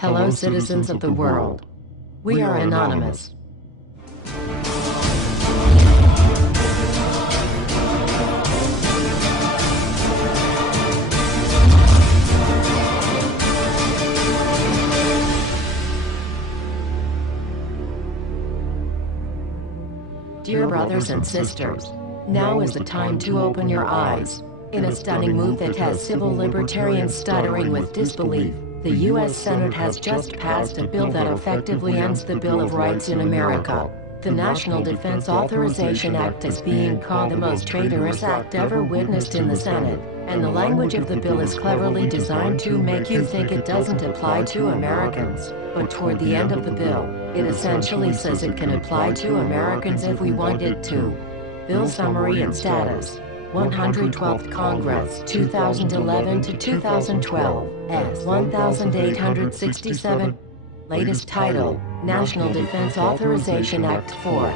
Hello, citizens of the world. We are anonymous. Dear brothers and sisters, now is the time to open your eyes. In a stunning move that has civil libertarians stuttering with disbelief, the U.S. Senate has just passed a bill that effectively ends the Bill of Rights in America. The National Defense Authorization Act is being called the most traitorous act ever witnessed in the Senate, and the language of the bill is cleverly designed to make you think it doesn't apply to Americans. But toward the end of the bill, it essentially says it can apply to Americans if we want it to. Bill summary and status. 112th Congress, 2011 to 2012, S. 1867. Latest title, National Defense Authorization Act 4.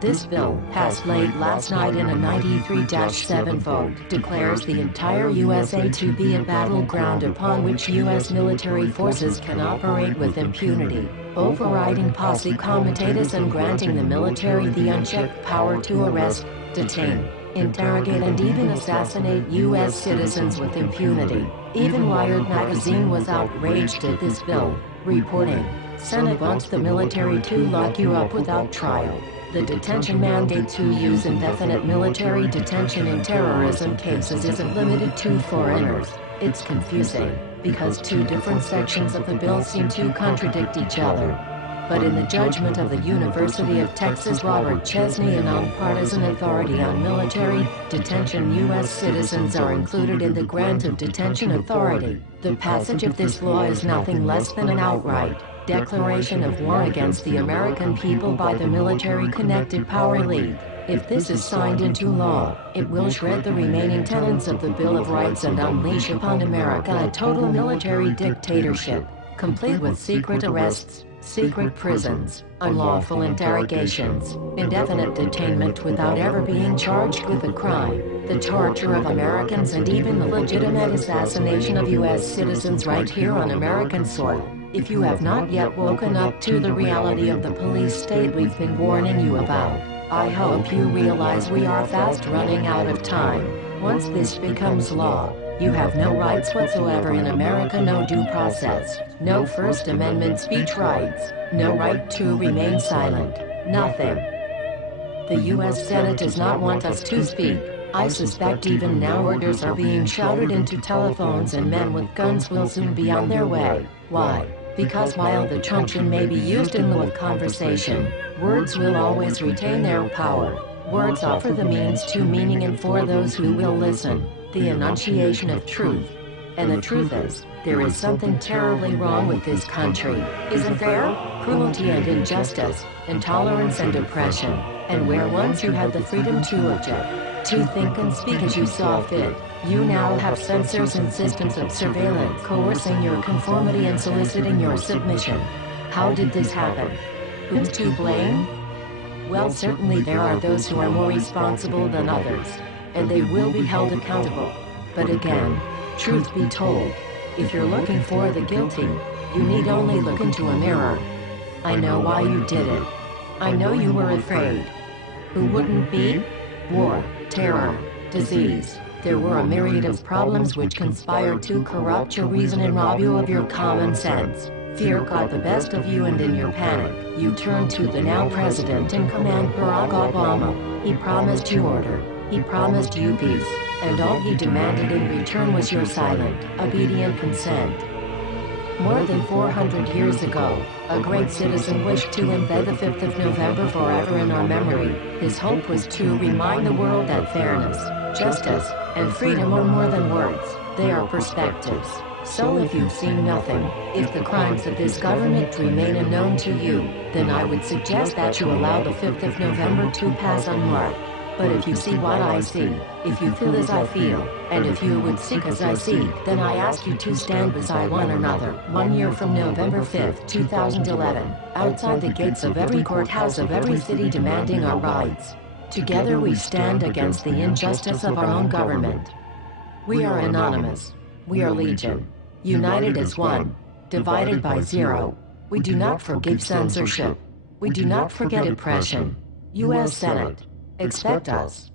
This bill, passed late last night in a 93-7 vote, declares the entire USA to be a battleground upon which U.S. military forces can operate with impunity, overriding Posse Comitatus and granting the military the unchecked power to arrest, detain, interrogate and even assassinate U.S. citizens with impunity. Even Wired magazine was outraged at this bill, reporting, "Senate wants the military to lock you up without trial." The detention mandate to use indefinite military detention in terrorism cases isn't limited to foreigners. It's confusing, because two different sections of the bill seem to contradict each other. But in the judgment of the University of Texas Robert Chesney, a nonpartisan authority on military detention, U.S. citizens are included in the grant of detention authority. The passage of this law is nothing less than an outright declaration of war against the American people by the military-connected power elite. If this is signed into law, it will shred the remaining tenets of the Bill of Rights and unleash upon America a total military dictatorship, complete with secret arrests, secret prisons, unlawful interrogations, indefinite detainment without ever being charged with a crime, the torture of Americans and even the legitimate assassination of U.S. citizens right here on American soil. If you have not yet woken up to the reality of the police state we've been warning you about, I hope you realize we are fast running out of time. Once this becomes law, you have no rights whatsoever in America, no due process, no First Amendment speech rights, no right to remain silent, nothing. The U.S. Senate does not want us to speak. I suspect even now orders are being shouted into telephones and men with guns will soon be on their way. Why? Because while the truncheon may be used in lieu of conversation, words will always retain their power. Words offer the means to meaning, and for those who will listen, the enunciation of truth. And the truth is, there is something terribly wrong with this country, isn't there? Cruelty and injustice, intolerance and oppression, and where once you had the freedom to object, to think and speak as you saw fit, you now have censors and systems of surveillance coercing your conformity and soliciting your submission. How did this happen? Who's to blame? Well, certainly there are those who are more responsible than others, and they will be held accountable. But again, truth be told, if you're looking for the guilty, you need only look into a mirror. I know why you did it. I know you were afraid. Who wouldn't be? War, terror, disease. There were a myriad of problems which conspired to corrupt your reason and rob you of your common sense. Fear got the best of you, and in your panic, you turned to the now president in command, Barack Obama. He promised you order. He promised you peace. And all he demanded in return was your silent, obedient consent. More than 400 years ago, a great citizen wished to embed the 5th of November forever in our memory. His hope was to remind the world that fairness, justice, and freedom are more than words, they are perspectives. So if you've seen nothing, if the crimes of this government remain unknown to you, then I would suggest that you allow the 5th of November to pass unmarked. But if you see what I see, if you feel as I feel, and if you would seek as I seek, then I ask you to stand beside one another, 1 year from November 5th, 2011, outside the gates of every courthouse of every city demanding our rights. Together we stand against the injustice of our own government. We are anonymous. We are legion. United as one. divided by 0. We do not forgive censorship. We do not forget oppression. U.S. Senate. Expect us.